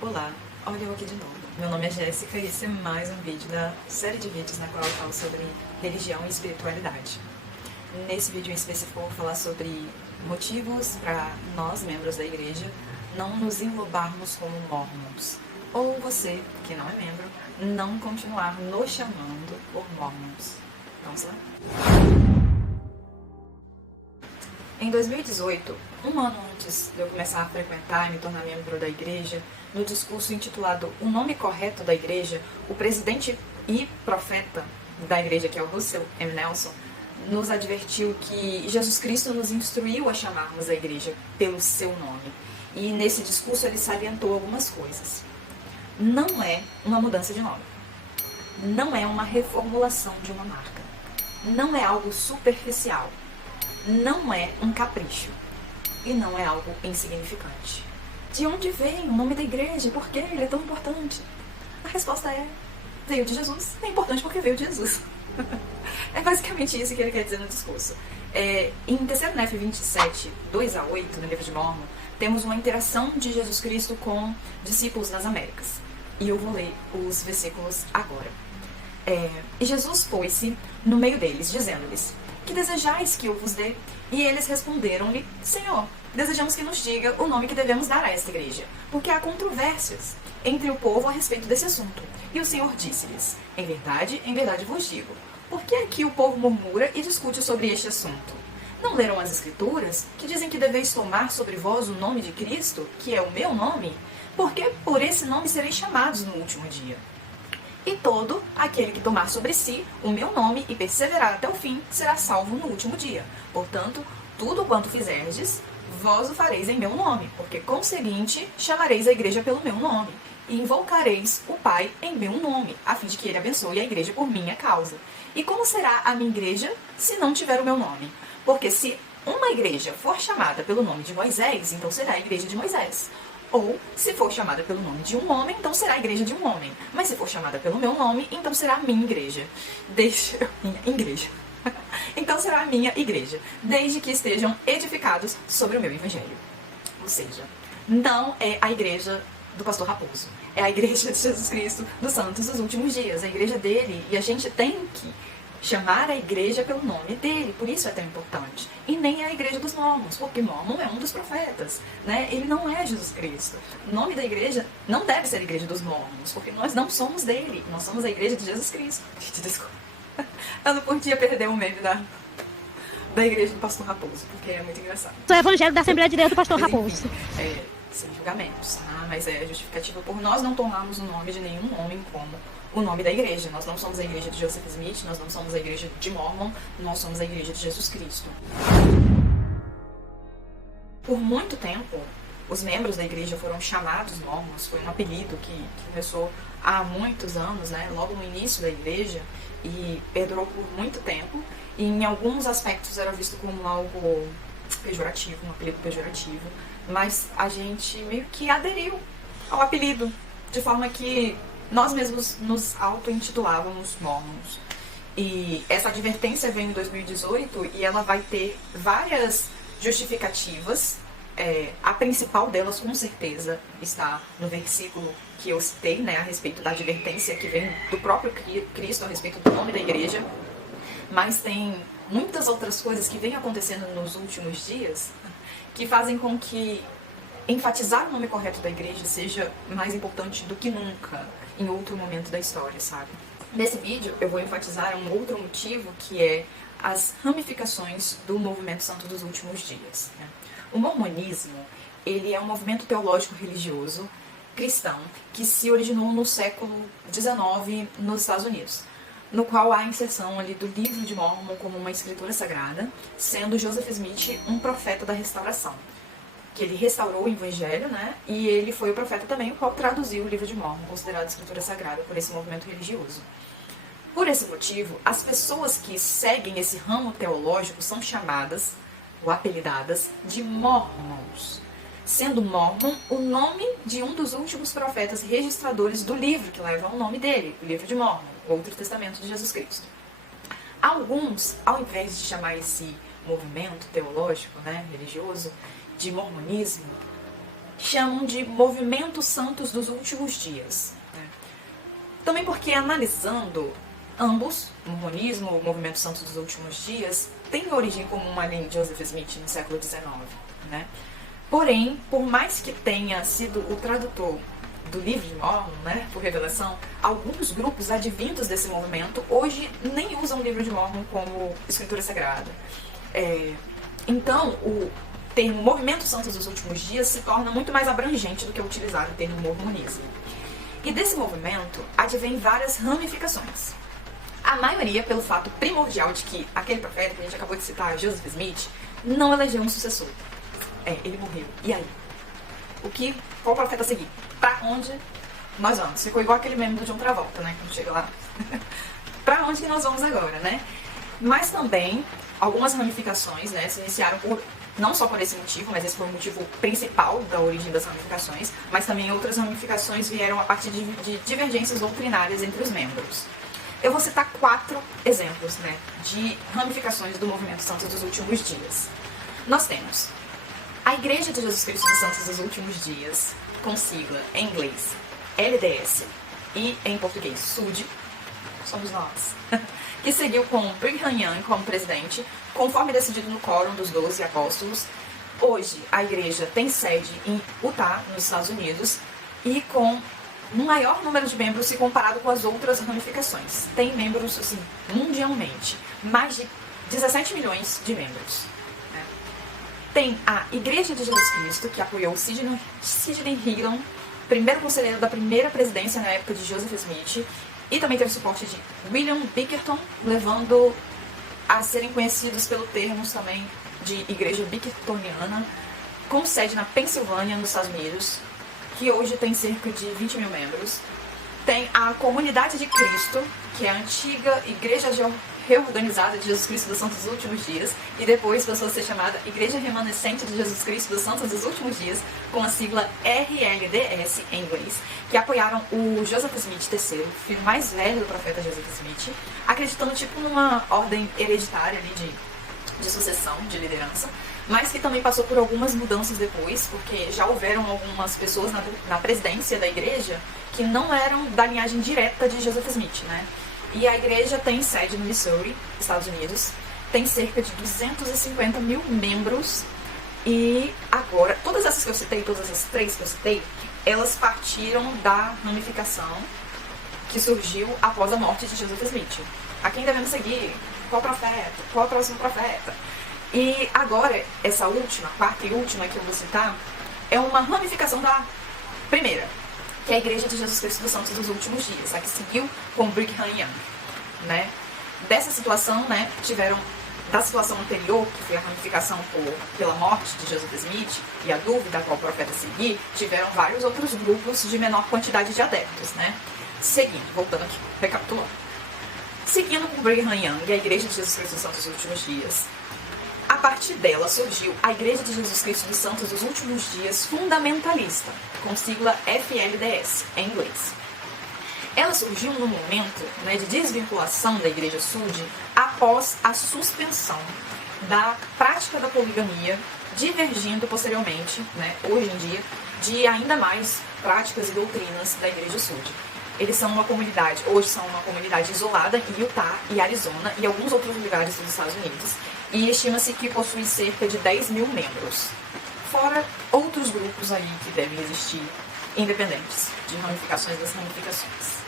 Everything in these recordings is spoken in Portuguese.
Olá, olha eu aqui de novo. Meu nome é Jéssica e esse é mais um vídeo da série de vídeos na qual eu falo sobre religião e espiritualidade. Nesse vídeo em específico eu vou falar sobre motivos para nós, membros da igreja, não nos englobarmos como mormons. Ou você, que não é membro, não continuar nos chamando por mormons. Vamos lá? Em 2018, um ano antes de eu começar a frequentar e me tornar membro da igreja, no discurso intitulado O Nome Correto da Igreja, o presidente e profeta da igreja, que é o Russell M. Nelson, nos advertiu que Jesus Cristo nos instruiu a chamarmos a igreja pelo seu nome. E nesse discurso ele salientou algumas coisas. Não é uma mudança de nome. Não é uma reformulação de uma marca. Não é algo superficial. Não é um capricho e não é algo insignificante. De onde vem o nome da igreja? Por que ele é tão importante? A resposta é: veio de Jesus. É importante porque veio de Jesus. É basicamente isso que ele quer dizer no discurso. Em 3 Nef 27, 2-8, no livro de Mormon, temos uma interação de Jesus Cristo com discípulos nas Américas. E eu vou ler os versículos agora. E Jesus pôs-se no meio deles, dizendo-lhes: que desejais que eu vos dê? E eles responderam-lhe: Senhor, desejamos que nos diga o nome que devemos dar a esta igreja, porque há controvérsias entre o povo a respeito desse assunto. E o Senhor disse-lhes: em verdade vos digo, por que aqui o povo murmura e discute sobre este assunto? Não leram as Escrituras, que dizem que deveis tomar sobre vós o nome de Cristo, que é o meu nome? Porque por esse nome sereis chamados no último dia. E todo aquele que tomar sobre si o meu nome e perseverar até o fim será salvo no último dia. Portanto, tudo quanto fizerdes, vós o fareis em meu nome, porque conseguinte chamareis a igreja pelo meu nome, e invocareis o Pai em meu nome, a fim de que ele abençoe a igreja por minha causa. E como será a minha igreja se não tiver o meu nome? Porque se uma igreja for chamada pelo nome de Moisés, então será a igreja de Moisés. Ou, se for chamada pelo nome de um homem, então será a igreja de um homem. Mas se for chamada pelo meu nome, então será a minha igreja. Minha igreja. Então será a minha igreja, desde que estejam edificados sobre o meu evangelho. Ou seja, não é a igreja do pastor Raposo. É a igreja de Jesus Cristo dos santos dos últimos dias. A igreja dele. E a gente tem que chamar a igreja pelo nome dele, por isso é tão importante. E nem é a igreja dos mormons, porque Mormon é um dos profetas, né? Ele não é Jesus Cristo. O nome da igreja não deve ser a igreja dos mormons, porque nós não somos dele, nós somos a igreja de Jesus Cristo. Gente, desculpa. Eu não podia perder o meme da igreja do pastor Raposo, porque é muito engraçado. Sou evangélico da Assembleia de Deus do pastor Mas, Raposo. Enfim, sem julgamentos, tá? Mas é justificativa por nós não tomarmos o nome de nenhum homem como o nome da igreja. Nós não somos a igreja de Joseph Smith, nós não somos a igreja de Mormon, nós somos a igreja de Jesus Cristo. Por muito tempo, os membros da igreja foram chamados mormons, foi um apelido que começou há muitos anos, né, logo no início da igreja, e perdurou por muito tempo, e em alguns aspectos era visto como algo pejorativo, um apelido pejorativo, mas a gente meio que aderiu ao apelido, de forma que nós mesmos nos auto-intitulávamos mormons. E essa advertência veio em 2018 e ela vai ter várias justificativas. A principal delas, com certeza, está no versículo que eu citei, né, a respeito da advertência que vem do próprio Cristo a respeito do nome da igreja. Mas tem muitas outras coisas que vêm acontecendo nos últimos dias que fazem com que enfatizar o nome correto da igreja seja mais importante do que nunca em outro momento da história, sabe? Nesse vídeo eu vou enfatizar um outro motivo, que é as ramificações do movimento santo dos últimos dias, né? O mormonismo, ele é um movimento teológico religioso cristão que se originou no século XIX nos Estados Unidos, no qual há a inserção ali do livro de Mormon como uma escritura sagrada, sendo Joseph Smith um profeta da restauração, que ele restaurou o Evangelho, né? E ele foi o profeta também, o qual traduziu o livro de Mormon, considerado escritura sagrada por esse movimento religioso. Por esse motivo, as pessoas que seguem esse ramo teológico são chamadas, ou apelidadas, de Mormons, sendo Mormon o nome de um dos últimos profetas registradores do livro que leva o nome dele, o livro de Mormon, o Outro Testamento de Jesus Cristo. Alguns, ao invés de chamar esse movimento teológico, né, religioso, de mormonismo, chamam de Movimento Santos dos Últimos Dias. Também porque, analisando ambos, o mormonismo, o Movimento Santos dos Últimos Dias, tem origem comum ali em Joseph Smith no século XIX, né? Porém, por mais que tenha sido o tradutor do livro de Mórmon, né, por revelação, alguns grupos advindos desse movimento hoje nem usam o livro de Mórmon como escritura sagrada. Então, o termo Movimento Santos dos Últimos Dias se torna muito mais abrangente do que utilizar o termo mormonismo. E desse movimento advém várias ramificações. A maioria pelo fato primordial de que aquele profeta que a gente acabou de citar, Joseph Smith, não elegeu um sucessor. Ele morreu. E aí? Qual profeta seguir? Pra onde nós vamos? Ficou igual aquele meme do John Travolta, né? Quando chega lá. Pra onde que nós vamos agora, né? Mas também, algumas ramificações, né, se iniciaram não só por esse motivo, mas esse foi o motivo principal da origem das ramificações, mas também outras ramificações vieram a partir de divergências doutrinárias entre os membros. Eu vou citar 4 exemplos, né, de ramificações do Movimento Santos dos Últimos Dias. Nós temos a Igreja de Jesus Cristo dos Santos dos Últimos Dias, com sigla em inglês LDS e em português SUD, somos nós, que seguiu com Brigham Young como presidente, conforme decidido no Quórum dos 12 Apóstolos. Hoje, a igreja tem sede em Utah, nos Estados Unidos, e com um maior número de membros se comparado com as outras ramificações. Tem membros, assim, mundialmente, mais de 17 milhões de membros. Tem a Igreja de Jesus Cristo, que apoiou Sidney Rigdon, primeiro conselheiro da primeira presidência na época de Joseph Smith, e também teve suporte de William Bickerton, levando a serem conhecidos pelo termo também de Igreja Bickertoniana, com sede na Pensilvânia, nos Estados Unidos, que hoje tem cerca de 20 mil membros. Tem a Comunidade de Cristo, que é a antiga Igreja Reorganizada de Jesus Cristo dos Santos dos Últimos Dias, e depois passou a ser chamada Igreja Remanescente de Jesus Cristo dos Santos dos Últimos Dias, com a sigla RLDS em inglês, que apoiaram o Joseph Smith III, filho mais velho do profeta Joseph Smith, acreditando tipo numa ordem hereditária ali de sucessão, de liderança, mas que também passou por algumas mudanças depois, porque já houveram algumas pessoas na presidência da igreja que não eram da linhagem direta de Joseph Smith, né? E a igreja tem sede no Missouri, Estados Unidos, tem cerca de 250 mil membros, e agora, todas essas que eu citei, todas essas 3 que eu citei, elas partiram da ramificação que surgiu após a morte de Joseph Smith. A quem devemos seguir? Qual profeta? Qual é o próximo profeta? E agora, essa última, 4ª e última que eu vou citar, é uma ramificação da primeira, que é a Igreja de Jesus Cristo dos Santos dos Últimos Dias, a que seguiu com Brigham Young, né? Dessa situação, né, da situação anterior, que foi a ramificação pela morte de Joseph Smith e a dúvida qual profeta seguir, tiveram vários outros grupos de menor quantidade de adeptos, né? Seguindo, voltando aqui, recapitulando. Seguindo com Brigham Young e a Igreja de Jesus Cristo dos Santos dos Últimos Dias, a partir dela surgiu a Igreja de Jesus Cristo dos Santos dos Últimos Dias Fundamentalista, com sigla FLDS, em inglês. Ela surgiu no momento, né, de desvinculação da Igreja SUD após a suspensão da prática da poligamia, divergindo posteriormente, né, hoje em dia, de ainda mais práticas e doutrinas da Igreja SUD. Eles são uma comunidade, hoje são uma comunidade isolada em Utah e Arizona e alguns outros lugares dos Estados Unidos, e estima-se que possui cerca de 10 mil membros, fora outros grupos aí que devem existir, independentes de ramificações das ramificações.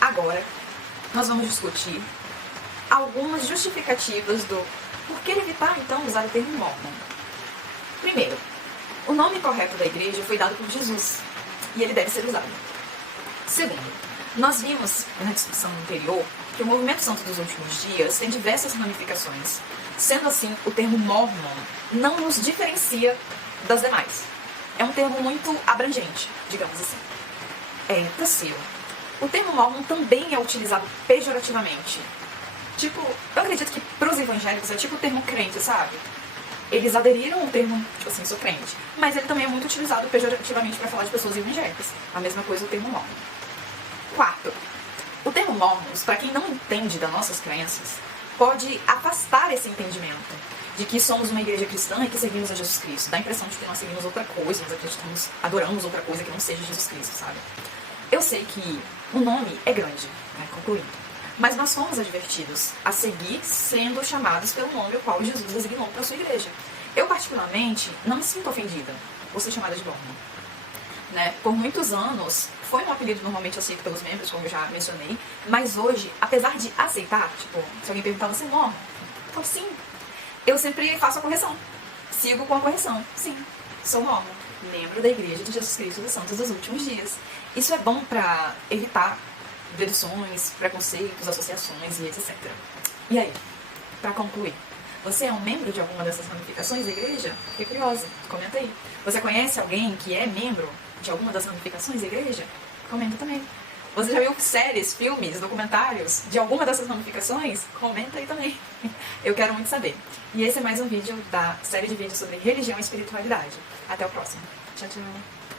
Agora, nós vamos discutir algumas justificativas do porquê evitar, então, usar o termo Mormon. Primeiro, o nome correto da igreja foi dado por Jesus, e ele deve ser usado. Segundo, nós vimos na discussão anterior que o Movimento Santo dos Últimos Dias tem diversas ramificações. Sendo assim, o termo Mormon não nos diferencia das demais. É um termo muito abrangente, digamos assim. Terceiro, o termo Mormon também é utilizado pejorativamente. Tipo, eu acredito que para os evangélicos é tipo o termo crente, sabe? Eles aderiram ao termo, tipo assim, sou crente. Mas ele também é muito utilizado pejorativamente para falar de pessoas evangélicas. A mesma coisa o termo Mormon. Quarto, o termo Mormons, para quem não entende das nossas crenças, pode afastar esse entendimento de que somos uma igreja cristã e que seguimos a Jesus Cristo. Dá a impressão de que nós seguimos outra coisa, nós acreditamos, adoramos outra coisa que não seja Jesus Cristo, sabe? Eu sei que o nome é grande, né, concluindo. Mas nós fomos advertidos a seguir sendo chamados pelo nome o qual Jesus designou para a sua igreja. Eu, particularmente, não me sinto ofendida por ser chamada de Mormon. Né? Por muitos anos, foi um apelido normalmente aceito pelos membros, como eu já mencionei, mas hoje, apesar de aceitar, tipo, se alguém perguntar, você é Mormon? Eu falo, sim. Eu sempre faço a correção. Sigo com a correção. Sim, sou Mormon. Membro da Igreja de Jesus Cristo dos Santos dos Últimos Dias. Isso é bom para evitar deduções, preconceitos, associações e etc. E aí, para concluir, você é um membro de alguma dessas ramificações da igreja? Fiquei curiosa, comenta aí. Você conhece alguém que é membro de alguma das ramificações da igreja? Comenta também. Você já viu séries, filmes, documentários de alguma dessas ramificações? Comenta aí também. Eu quero muito saber. E esse é mais um vídeo da série de vídeos sobre religião e espiritualidade. Até o próximo. Tchau, tchau.